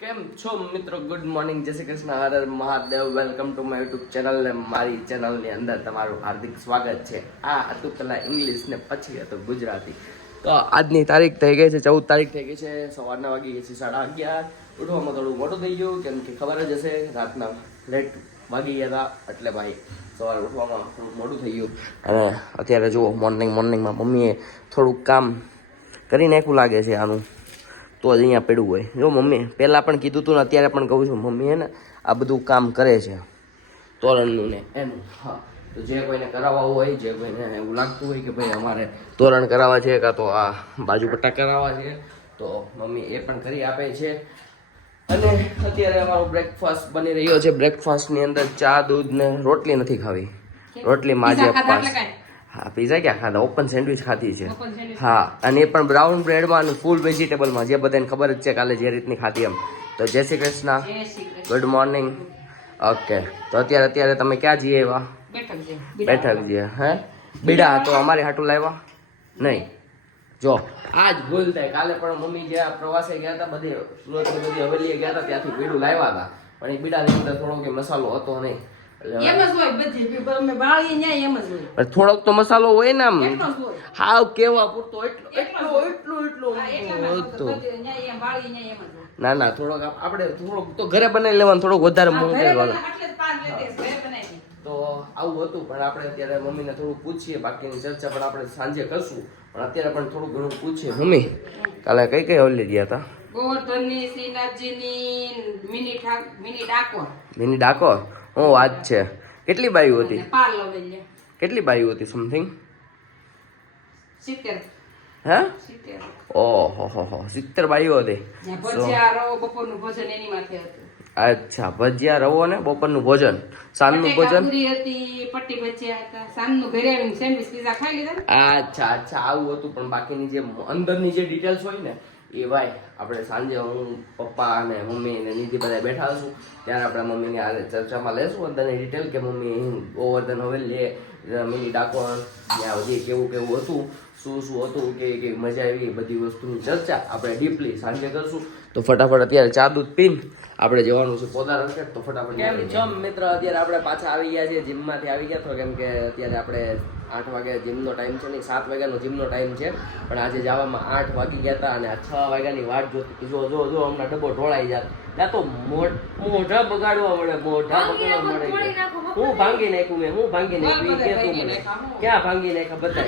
કેમ છો મિત્રો? ગુડ મોર્નિંગ, જય શ્રી કૃષ્ણ, હર હર Mahadev. Welcome to my YouTube channel ને મારી ચેનલની અંદર તમારું હાર્દિક સ્વાગત છે. આ હતું પહેલાં ઇંગ્લિશ ને પછી હતું ગુજરાતી. તો આજની તારીખ થઈ ગઈ છે 14 તારીખ થઈ ગઈ છે. સવારના વાગી ગઈ છે 11:30. ઉઠવામાં થોડું મોટું થઈ ગયું, કેમ કે ખબર જ હશે રાતના લેટ વાગી ગયા હતા, એટલે ભાઈ સવારે ઉઠવામાં થોડું મોડું થઈ ગયું. અને અત્યારે જુઓ મોર્નિંગમાં મમ્મીએ થોડુંક કામ કરી નાખ્યું લાગે છે આનું, તો જ અહીંયા પડ્યું હોય. જો મમ્મી પહેલાં પણ કીધું હતું ને અત્યારે પણ કહું છું, મમ્મી હે ને આ બધું કામ કરે છે તોરણનું ને એનું. હા, તો જે કોઈને કરાવવા હોય, જે કોઈને એવું લાગતું હોય કે ભાઈ અમારે તોરણ કરાવવા છે કાં તો આ બાજુ પટ્ટા કરાવવા છે, તો મમ્મી એ પણ કરી આપે છે. અને અત્યારે અમારો બ્રેકફાસ્ટ બની રહ્યો છે. બ્રેકફાસ્ટની અંદર ચા, દૂધ ને રોટલી નથી ખાવી. રોટલી માજે હા, પીઝા ક્યાં ખાધા? ઓપન સેન્ડવિચ ખાધી છે. હા, અને એ પણ બ્રાઉન બ્રેડમાં અને ફૂલ વેજીટેબલમાં, જે બધાને ખબર જ છે કાલે જે રીતની ખાધી એમ. તો જય Shri Krishna, good morning. Okay, તો અત્યારે તમે ક્યાં જઈએ એવા? બેઠક જઈએ. હે બીડા તો અમારી હાટું લાવ્યા નહીં? જો આજ ભૂલ થાય. કાલે પણ મમ્મી જ્યાં પ્રવાસે ગયા હતા, બધી સુરતની બધી હવેલીએ ગયા હતા, ત્યાંથી બીડું લાવ્યા હતા, પણ એ બીડાની અંદર થોડો કે મસાલો હતો નહીં. થોડોક તો મસાલો હોય ને આમ, હાવ કેવા પૂરતો એટલું ના થોડોક આપણે થોડોક તો ઘરે બનાવી લેવાનું, થોડોક વધારે મૂકવાનું. તો આવું હતું, પણ આપણે અત્યારે મમ્મીને થોડું પૂછીએ, બાકીની ચર્ચા પણ આપણે સાંજે કરશું, પણ અત્યારે પણ થોડું ઘણું પૂછીએ. મમ્મી કાલે કઈ હવેલી ગયા હતા? ગોવર્ધનની, શ્રીનાથજીની, મિની ડાકોર. હું વાત છે. કેટલી બાયું હતી? પાર્લર કેટલી બાયું હતી? સમથિંગ 70. હે? 70. ઓહો 70 બાયું હતી. ભજીયા, રવો, બપોરનું ભોજન એની માથે હતું. અચ્છા, ભજીયા, રવો ને બપોરનું ભોજન, સાંજનું ભોજન હતી, પટ્ટી ભજીયા હતા, સાંજનું ઘરે આવીને સેન્ડવિચ પીઝા ખાઈ લીધા. અચ્છા આવું હતું. પણ બાકીની જે અંદરની જે ડિટેલ્સ હોય ને એ ભાઈ આપણે સાંજે હું, પપ્પા અને મમ્મી ને નિધિ બધા બેઠા છું, ત્યારે આપણે મમ્મીની આ ચર્ચામાં લેશું અંદરની ડિટેલ, કે મમ્મી ગોવર્ધન હવેલી, મિની ડાકોર ત્યાં બધી કેવું હતું, શું હતું, કેવી મજા આવી, બધી વસ્તુની ચર્ચા આપણે ડીપલી સાંજે કરશું. તો ફટાફટ અત્યારે ચા દૂધ પીને આપણે જવાનું છે પોદાર અંકે. તો ફટાફટ કેમ છો મિત્ર? અત્યારે આપણે પાછા આવી ગયા છીએ, જીમમાંથી આવી ગયા. તો કેમ કે અત્યારે આપણે 8 વાગે જીમનો ટાઈમ છે, નહીં 7 વાગ્યાનો જીમનો ટાઈમ છે, પણ આજે જવામાં 8 વાગી ગયા હતા, અને આ 6 વાગ્યાની વાટ જોતી. જો હમણાં ડબ્બો ઢોળાઈ જાય ત્યાં તો મોઢા બગાડવા મળે, હું ભાંગી નાખ્યું મેં, હું ભાંગી નાખ્યું કે તું મને ક્યાં ભાંગી નાખ્યા બધા?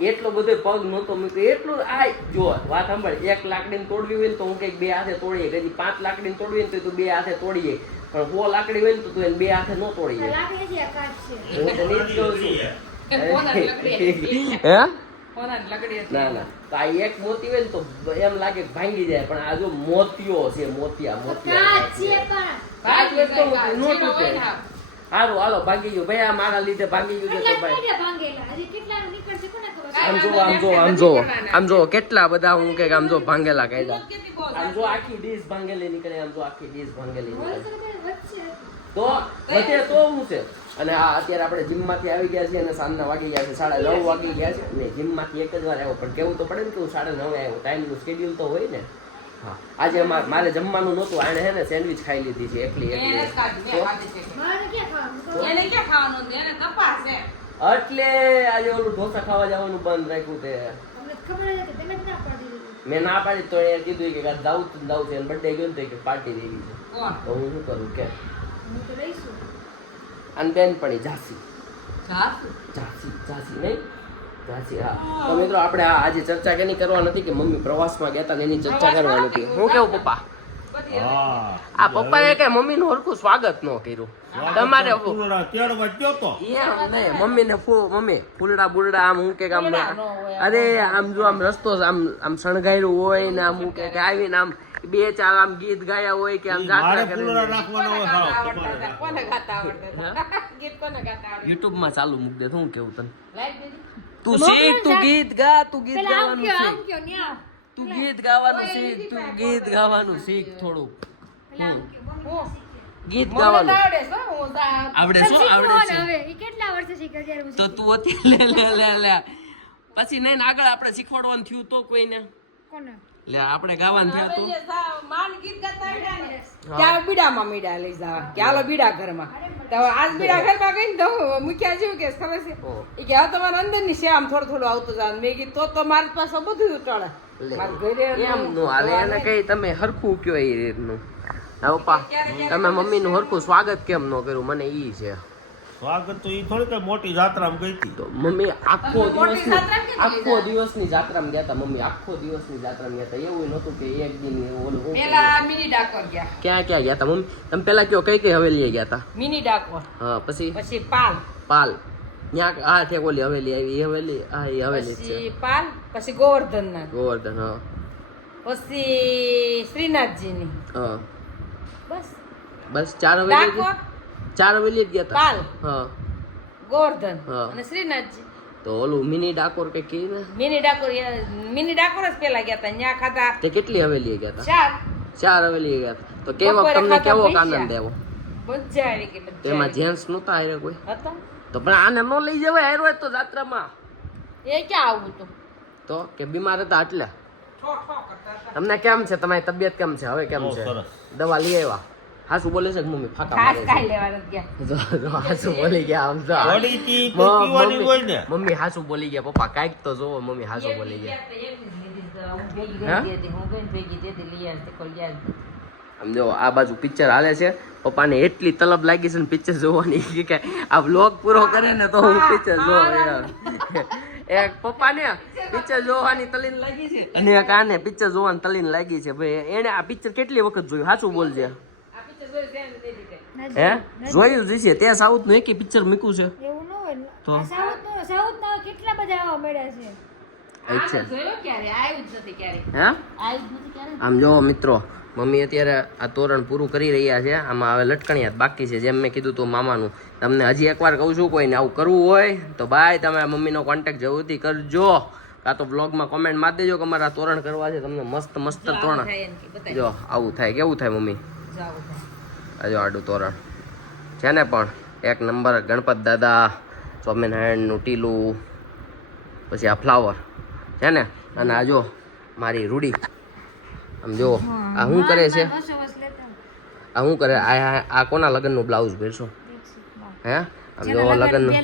એટલો બધો પગ નહોતો મૂક્યો, એટલું. આ જો વાત સાંભળ, 1 લાકડીને તોડવી હોય ને તો હું કઈક 2 હાથે તોડીએ, કદી 5 લાકડીને તોડવી હોય ને તો 2 હાથે તોડીએ, પણ 100 લાકડી હોય ને તો તું એને 2 હાથે ન તોડીએ. ના તો આ એક મોતી હોય ને તો એમ લાગે કે ભાંગી જાય, પણ આ જો મોતિયો છે, મોતિયા હારું હાલો ભાંગી ગયું ભાઈ, આ મારા લીધે ભાંગી ગયું છે. તો ભાઈ આમ જો કેટલા બધા હું કે આમ જો ભાંગેલા કાયદા, આમ જો આખી ડીશ ભાંગેલી નીકળે, આમ જો આખી ડીશ ભાંગેલી નીકળે, તો વધે તો હું છે. અને આ અત્યારે આપણે જીમમાંથી આવી ગયા છીએ, અને સાંજના વાગી ગયા છે 9:30 વાગી ગયા છે, ને જીમમાંથી એક જ વાર આવ્યો, પણ કેવું તો પડે ને કે હું 9:30 આવ્યો, ટાઈમનું શેડ્યુલ તો હોય ને. હા, આજે મારે જમવાનું નહોતું, આને હે ને સેન્ડવિચ ખાઈ લીધી છે એકલી. એટલે આજે ઓલું ઢોસા ખાવા જવાનું બંધ રાખ્યું તે. મેં ના પાડી તો એ કીધું કે જાવું છે, બર્થડે ગયો ને કે પાર્ટી દેવી છે, તો હું શું કરું કે અને બેન પડી ઝાંસી નહીં ઝાંસી. હા, તો મિત્રો આપણે આજે ચર્ચા કેની કરવા નથી, કે મમ્મી પ્રવાસમાં ગયા હતા એની ચર્ચા કરવાની હતી. હું કેવું પપ્પા? આ પપ્પાએ કે મમ્મીનું હરખું સ્વાગત ન કર્યું. તમારે મમ્મીને મમ્મી ફૂલડા બુલડા આમ હું કે આમ, અરે આમ જો આમ રસ્તો આમ શણગાર્યું હોય ને, આમ હું કે આવીને આમ 2-4 આમ ગીત ગાયા હોય, કે આમ જાત્રા યુટ્યુબ માં ચાલુ મૂક દે. શું કેવું તને? તું શીખ, તું ગીત ગા, તું ગીત ગાવાનું શીખ, તું ગીત ગાવાનું શીખ, તું ગીત ગાવાનું શીખ થોડુંક. ગીત ગાવાનું આવડે શું? આવડે છે તો તું અત્યારે લે પછી નહીં આગળ આપણે શીખવાડવાનું થયું તો કોઈને લે આપણે ગાવાનું થયું હતું. માન ગીત ગાતા આવડ્યા ને ત્યાં બીડામાં મીડા લઈ જાવ કે હાલો બીડા ઘરમાં તો આજ બીડા ઘરમાં ગઈ ને તો મૂક્યા જેવું કે ખબર છે એ કે હવે તમારે અંદર ની સેવામાં થોડું થોડું આવતું જાવ મેં કીધું તો મારી પાસે બધું ટળે મારા ઘરે એમ નું હાલે એને કઈ તમે હરખું કયો એ રીતનું. હા પપ્પા તમે મમ્મીનું હરખું સ્વાગત કેમ ન કર્યું મને ઈ છે. સ્વાગત તો ઈ થોડી કઈ મોટી જાત્રામાં ગઈ હતી. તો મમ્મી આખો દિવસની જાત્રામાં ગયા હતા. મમ્મી આખો દિવસની જાત્રામાં ગયા હતા. એવું નહોતું કે એક દિન ઓલું પેલા મિની ડાકોર ગયા ક્યાં ક્યાં ગયા હતા મમ્મી તમે પેલા કયો કઈ કઈ હવેલીએ ગયા હતા. મિની ડાકોર હા પછી પછી પાલ પાલ ત્યાં આ છે ઓલી હવેલી આવી એ હવેલી હા એ હવેલી જ છે. પછી પાલ પછી ગોવર્ધન ના ગોવર્ધન હા પછી શ્રીનાથજી ની હા બસ બસ ચાર હવેલી ડાકોર ચાર હવેલી જ ગયા હતા. પાલ હા ગોવર્ધન હા. અને શ્રીનાથજી તો ઓલું મિની ડાકોર કઈ કઈ ને મિની ડાકોર જ પેલા ગયા હતા ત્યાં ખાતા તે કેટલી હવેલીએ ગયા હતા. ચાર ચાર હવેલીએ ગયા હતા. તો કેવો બપોરે તમને ખાતા કેવો પૈસા. આનંદ આવ્યો. મજા આવી કે તેમાં જેન્ટ્સ નહોતા હારે કોઈ. હતા તો પણ આને ન લઈ જવાય હારો તો જાત્રામાં. એ ક્યાં આવું હતું તો કે બીમાર હતા એટલે ઠો ઠો કરતા હતા તમને કેમ છે તમારી તબિયત કેમ છે હવે કેમ બહુ છે સરસ. દવા લઈ આવ્યા. હાસુ બોલે છે કે મમ્મી ફાકા ખાસ મારે કાઈ લેવા નથી ગયા છે. જો હાસુ બોલી ગયા આમ જો વળી તી કોઈ પીવાની હોય ને. મમ્મી હાસુ બોલી ગયા પપ્પા કાઈક તો જોવો મમ્મી હાસુ બોલી ગયા. આમ જો આ બાજુ પિક્ચર હાલે છે પપ્પાને એટલી તલબ લાગી છે ને પિક્ચર જોવાની કે આ વ્લોગ પૂરો કરે ને તો હું પિક્ચર જોઉં. એક પપ્પાને પિક્ચર જોવાની તલીન લાગી છે અને એક આને પિક્ચર જોવાની તલીન લાગી છે ભાઈ. એને આ પિક્ચર કેટલી વખત જોયું સાચું બોલજે. હે જોયું જ છે તે સાઉથ નું એક પિક્ચર મૂક્યું છે એવું ન હોય ને. તો? આ સાઉથના કેટલા બધા આવા મળ્યા છે. અચ્છા જોયો ક્યારે આવ્યું જ નથી ક્યારે હે આવ્યું જ નથી ક્યારે આમ જો મિત્રો મમ્મી અત્યારે આ તોરણ પૂરું કરી રહ્યા છે. આમાં હવે લટકણિયા બાકી છે જેમ મેં કીધું તું મામાનું. તમને હજી એકવાર કહું છું કોઈને આવું કરવું હોય તો ભાઈ તમે મમ્મીનો કોન્ટેક્ટ જરૂરથી કરજો કાં તો બ્લોગમાં કોમેન્ટ મારી દેજો કે અમારા તોરણ કરવા છે. તમને મસ્ત મસ્ત તોરણ જો આવું થાય કેવું થાય મમ્મી આ જો આડું તોરણ છે ને પણ એક નંબર ગણપત દાદા સ્વામિનારાયણનું ટીલું પછી આ ફ્લાવર છે ને અને આ જો મારી રૂડી આમ જો આ શું કરે છે બસો વર્ષ લેતા આ શું કરે આ કોના લગ્નનું બ્લાઉઝ પહેરશો હે આમ જો લગ્નનું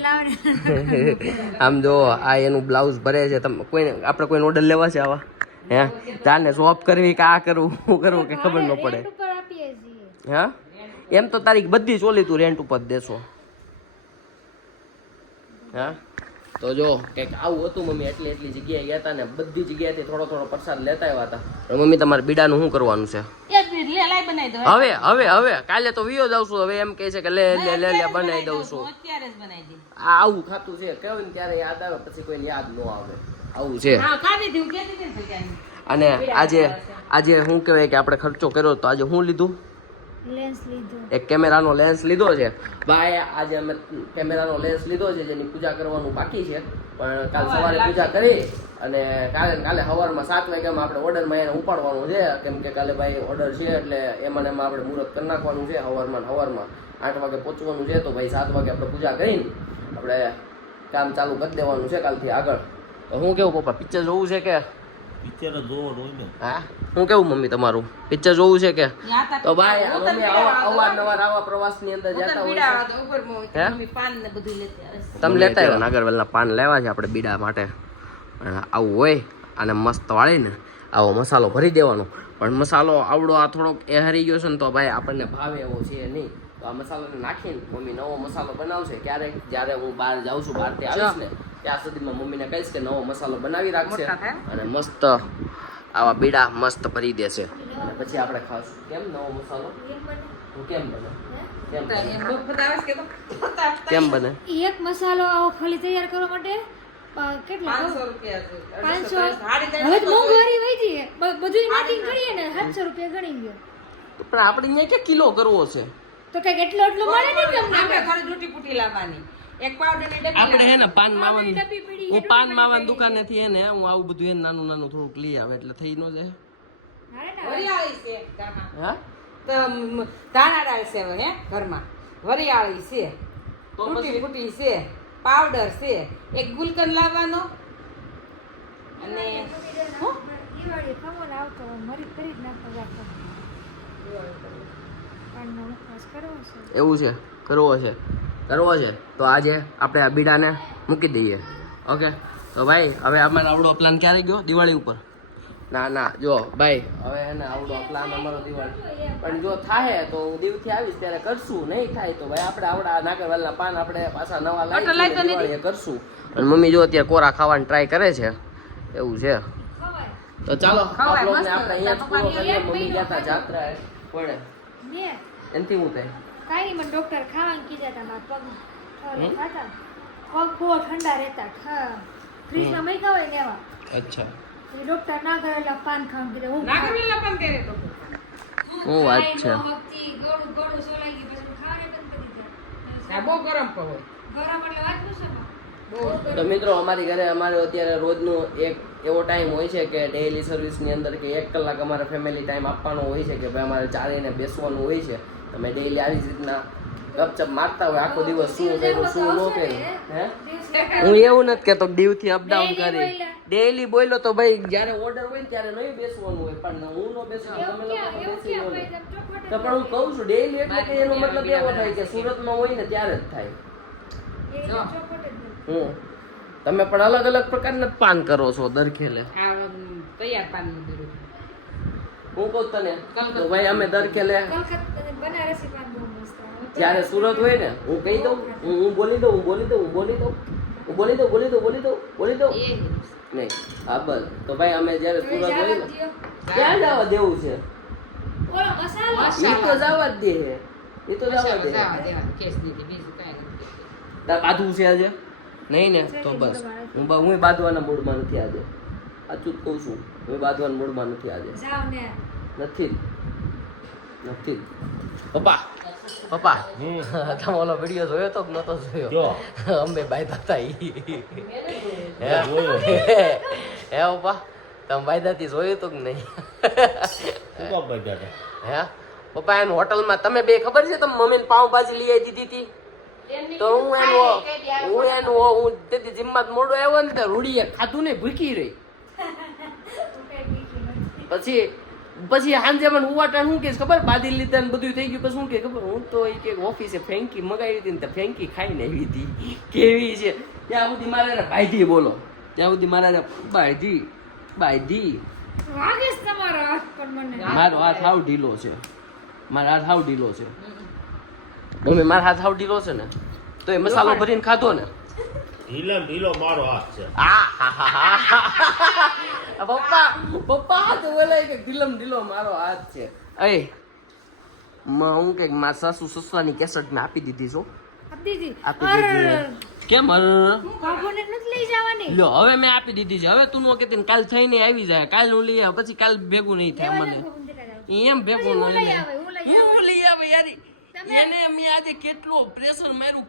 આમ જો આ એનું બ્લાઉઝ ભરે છે. તમે કોઈને આપણે કોઈને ઓર્ડર લેવા છે આવા હે તારને શોપ કરવી કે આ કરવું શું કરવું કે ખબર ન પડે. રેન્ટ ઉપર આપીએ છીએ. હા એમ તો તારી બધી ચોલી તું રેન્ટ ઉપર દેશો. હા તો જો કંઈક આવું હતું મમ્મી એટલી જગ્યાએ ગયા હતા ને બધી જગ્યાએથી થોડો થોડો પ્રસાદ લેતા આવ્યા હતા. પણ મમ્મી તમારે બીડાનું શું કરવાનું છે એક મિનિટ લે લાઈ બનાવી દો હવે કાલે તો વિયો જાવ છું. હવે એમ કહે છે કે લે બનાવી દઉં છું. અત્યારે જ બનાવી દે આ આવું ખાતું છે કેવું ને ત્યારે યાદ આવે પછી કોઈને યાદ ન આવે આવું છે. હા કાઢી દીધું કેતી હતી ત્યાંની. અને આજે શું કહેવાય કે આપણે ખર્ચો કર્યો તો આજે શું લીધું લેન્સ લીધો. એક કેમેરાનો લેન્સ લીધો છે ભાઈ. આજે અમે કેમેરાનો લેન્સ લીધો છે જેની પૂજા કરવાનું બાકી છે પણ કાલ સવારે પૂજા કરી અને કાલે સવારમાં 7 વાગ્યામાં આપણે ઓર્ડરમાં એને ઉપાડવાનું છે કેમ કે કાલે ભાઈ ઓર્ડર છે એટલે એમાં આપણે મુહૂર્ત કરી નાખવાનું છે સવારમાં 8 વાગે પહોંચવાનું છે તો ભાઈ 7 વાગે આપણે પૂજા કરીને આપણે કામ ચાલુ કરી દેવાનું છે કાલથી આગળ. તો હું કેવું પપ્પા પિક્ચર જોવું છે કે પિક્ચર જોવાનું હોય ને. હા હું કેવું મમ્મી તમારું પિક્ચર જોવું છે કે યા તા તો ભાઈ હું તને મમ્મી અવારનવાર આવા પ્રવાસની અંદર જતા હોય છે. પીડાવા દો ઉપર મો હે? મમ્મી પાન ને બધું લેતી આવે. તમે લેતા આવ્યા નાગરવેલના પાન લેવા છે આપણે બીડા માટે. અને આવું હોય અને મસ્ત વાળીને આવો મસાલો ભરી દેવાનો. પણ મસાલો આવડો આ થોડોક એ હરી ગયો છે ને તો ભાઈ આપણને ભાવે એવો છે નહીં. તો આ મસાલાને નાખીને મમ્મી નવો મસાલો બનાવશે ક્યારેક જ્યારે હું બહાર જાઉં છું બહારથી આવીશ ને ત્યાં સુધીમાં મમ્મીને કહીશ કે નવો મસાલો બનાવી રાખશે અને મસ્ત આવા બીડા મસ્ત ભરી દેશે અને પછી આપણે ખાશું. કેમ નવો મસાલો હું કેમ બને કેમ બને? એમ મફત આવે છે કે તો કેમ બને એક મસાલો આવો ખાલી તૈયાર કરવા માટે કેટલા 500 રૂપિયા છે. 500 સાડી હવે તો મોંઘવારી વધી ગઈ. બધું નાખી કરીએ ને 700 રૂપિયા ગણી ગયો. પણ આપણે અહીંયા ક્યાં કિલો કરવો છે તો કઈક એટલો એટલો મળે ને તમને. આપણે ઘરે જૂઠી પૂઠી લાવવાની એક પાવડર ની ડબ્બી આપણે હે ને પાન માવન ડબ્બી પડી હું પાન માવન દુકાનેથી હે ને હું આવું બધું હે ને નાનું થોડુંક લઈ આવે એટલે થઈ ન જાય. વરિયાળી છે ઘરમાં. હા તો ધાણા દાળ છે હવે હે ઘરમાં વરિયાળી છે તો તૂટી પછી ફૂટી છે પાવડર છે એક ગુલકંદ લાવવાનો અને હું? દિવાળી ખમણ આવતો હોય, મરી કરી જ નાખો રાખો. પાનનો ઉપવાસ કરવો છે. એવું છે, કરવો છે તો આજે આપણે આ બીડાને મૂકી દઈએ. ઓકે તો ભાઈ હવે અમારો આવડો પ્લાન ક્યારે ગયો દિવાળી ઉપર? ના જો ભાઈ હવે એને આવડો પ્લાન અમારો દિવાળી પણ જો થાય તો હું દીવથી આવીશ ત્યારે કરશું, નહીં થાય તો ભાઈ આપણે આવડા નાગરવેલના પાન આપણે પાછા નવા લાવીશું દિવાળીએ કરશું. અને મમ્મી જો અત્યારે કોરા ખાવાની ટ્રાય કરે છે, એવું છે. ખવાય. તો ચાલો આ ખવાય, બ્લોગને મસ્ત. આપણે અહીંયા જ પૂરો કરીએ. મમ્મી ગયા હતા જાત્રા પડે ને એનથી હું થાય કાંઈ નહીં, મને ડૉક્ટર ખાવાનું કીધા હતા. મારા પગ ખાતા પગ બહુ ઠંડા રહેતા. ફ્રીજમાં મૂક્યા હોય ને એવા. અચ્છા એ ડૉક્ટર ના કરેલા પાન ખાવાનું કીધું. હું નાગરવેલના પાન કરે તો શું વાત છે? ગળું ગળું સોલાઈ ગયું પછી ખાવાને બંધ કરી દીધા. આ બહુ ગરમ હોય. ગરમ એટલે વાત પૂછો ને. તો મિત્રો અમારી ઘરે અમારે અત્યારે રોજનું એક એવો ટાઈમ હોય છે કે ડેઈલી સર્વિસની અંદર કે 1 કલાક અમારે ફેમિલી ટાઈમ આપવાનો હોય છે કે ભાઈ અમારે ચાલીને બેસવાનું હોય છે. તમે ડેઈલી આવી જ રીતના ગપચપ મારતા હોય આખો દિવસ શું કર્યું શું ન કર્યું. હે હું એવું નથી કહેતો દીવથી અપડાઉન કરી ડેઈલી બોલ્યો તો ભાઈ જ્યારે ઓર્ડર હોય ને ત્યારે નહીં બેસવાનું હોય પણ હું ન બેસું તો તમે લોકો તો બેસી લો ને. તો પણ હું કહું છું ડેઈલી એટલે કે એનો મતલબ એવો થાય કે સુરતમાં હોય ને ત્યારે જ થાય. તમે પણ અલગ અલગ પ્રકારના પાન કરો છો દરખેલે. આ તૈયાર પાનનું દીધું. હું કહું તને તો ભાઈ અમે દરખેલે કલકત્તા બનારસી પાન બહુ મસ્ત આવે. જ્યારે સુરત હોય ને હું કહી દઉં હું બોલી દઉં નહીં હા બસ તો ભાઈ અમે જ્યારે સુરત હોય ને ક્યાં જવા દેવું છે ઓલો મસાલો ઈ તો જવા જ દે ઈ તો જવા દે કેસ દીધી બીજું કાંઈ નથી. તાર બાંધવું છે આજે નહીં ને તો બસ હું બાંધવાના મૂડમાં નથી આજે. સાચું જ કહું છું હું બાંધવાના મૂડમાં નથી આજે. જાવ ને. નથી પપ્પા તમે ઓલો વિડીયો જોયો તો કે નતો જોયો? જો અમે બાંધતા હતા ઈ જોયો. હે પપ્પા તમે બાંધતી જોયું તો કે નહીં? શું કામ બધા હતા? હે પપ્પા એનું હોટલમાં તમે બે ખબર છે તમે મમ્મીને પાઉંભાજી લઈ આવી દીધી હતી તો હું તેથી જીમમાં મોડો આવ્યો ને તો રૂડીએ ખાધું ને ભૂખી રહી. પછી સાંજે મને ઉવાટા શું કે ખબર બાંધી લીધા ને બધું થઈ ગયું. પછી શું કે ખબર હું તો એ કે ઓફિસે ફેંકી મગાવી હતી ને તો ફેંકી ખાઈને આવી હતી. કેવી છે ત્યાં સુધી મારે બાંધી બોલો ત્યાં સુધી મારે બાંધી વાગે છે તમારો હાથ પણ મને. મારો હાથ હાવ ઢીલો છે મમ્મી મારો હાથ હાવ ઢીલો છે ને તો એ મસાલો ભરીને ખાધો ને ઢીલો મારો હાથ છે. પપ્પા હાથ બોલાય કે ઢીલો મારો હાથ છે. હું કે મારા સાસુ સસરાની કેસેટ મેં આપી દીધી છો. આપી દીધી. આપી દીધી. કેમ બાબુને નથી લઈ જવાની. લો હવે મેં આપી દીધી છે. હવે તું નો કેતી ને કાલ થઈને આવી જાય કાલ હું લઈ આવે પછી કાલ ભેગું નહીં થાય મને એમ ભેગું હું લઈ નહીં આવે, હું લઈ હું લઈ આવે યાર એને મેં આજે કેટલું પ્રેશર માર્યું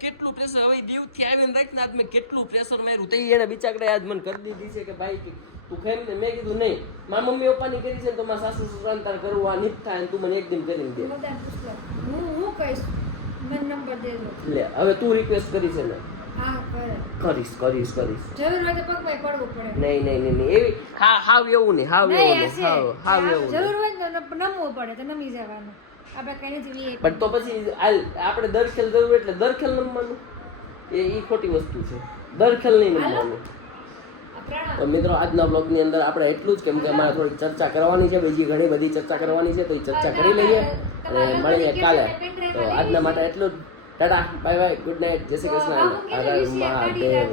હવે દેવથી આવીને રાખીને આજ મેં કેટલું પ્રેશર માર્યું તો એને બિચારા આજ મને કરી દીધી છે કે ભાઈ તું ખાઈ ને મેં કીધું નહીં મારા મમ્મી પપ્પાની કરી છે ને તો મારા સાસુ સસરાને તાર કરવું આ નીત થાય તું મને એક દિન કરીને દે બધાને પૂછ લો. હું કહીશ મને નંબર દેજો. લે હવે તું રિક્વેસ્ટ કરી છે ને હા કરે. કરીશ જરૂર હોય તો પગમાં પડવું પડે. નહીં એવી હાવ એવું નહીં હાવ એવું નહીં, નહીં હશે. હાવ એવું જરૂર નહીં. હોય તો નમવું પડે તો નમી જવાનું. આપણે કઈ નથી પણ તો પછી આપણે દરખેલ જરૂર એટલે દરખેલ નમવાનું એ ખોટી વસ્તુ છે. દરખેલ નહીં નમવાનું. તો મિત્રો આજના બ્લોગની અંદર આપણે એટલું જ કેમ કે અમારે થોડીક ચર્ચા કરવાની છે બીજી ઘણી બધી ચર્ચા કરવાની છે તો એ ચર્ચા કરી લઈએ અને મળીએ કાલે. તો આજના માટે એટલું જ. Tata bye bye good night જય શ્રી કૃષ્ણ હર હર મહાદેવ.